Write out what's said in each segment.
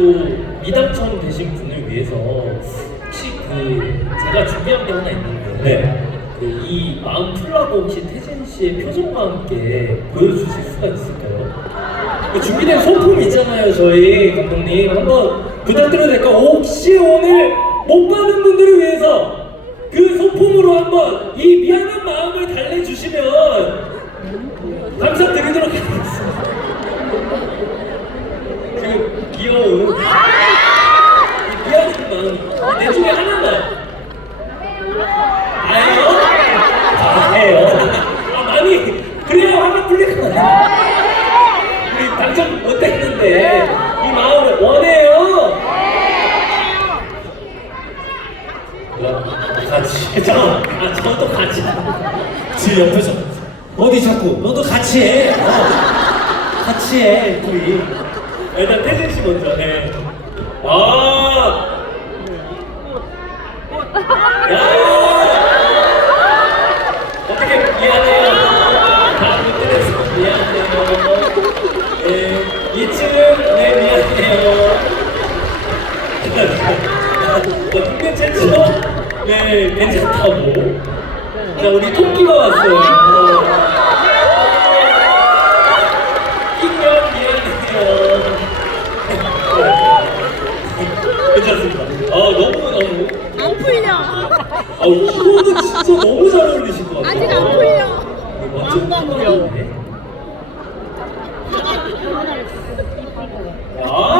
또 미당첨 되신 분을 위해서 혹시 그 제가 준비한 게 하나 있는데 네. 그 이 마음 풀라고 혹시 태진 씨의 표정과 함께 보여주실 수가 있을까요? 그 준비된 소품 있잖아요 저희 감독님 한번 부탁드려도 될까? 혹시 오늘 못 받은 분들을 위해서 그 소품으로 한번 이 미안한 마음을 달래주시면 감사드리도록 하겠습니다 지금 귀여운 이 미안한 마음 내 중에 하나만 아예요? 아예요? 아 많이 그래야 화가 풀릴 거예요 우리 당첨 못했는데 이 마음을 원해요 그럼 같이 잠깐만 아 저도 같이 지금 옆에서 어디 자꾸 너도 같이 해. 어. 같이 해 둘이. 일단 태진 씨 먼저 네. 아 야! 어떻게 미안해요. 다못 들었어. 미안해요. 네, 2층은 네 미안해요. 어, 국내 최초 네 괜찮다고. 자 우리 토끼가 왔어요. 어. 미안해요. 괜찮습니다. 아 너무 너무. 안 풀려. 아 이거는 진짜 너무 잘 어울리실 것 같아요. 아직 안 풀려. 완전 풀려. 분위기가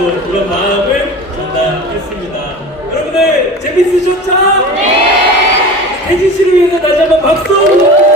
또 이런 마음을 전달했습니다. 여러분들 재밌으셨죠? 네. 혜진 씨를 위해서 다시 한번 박수!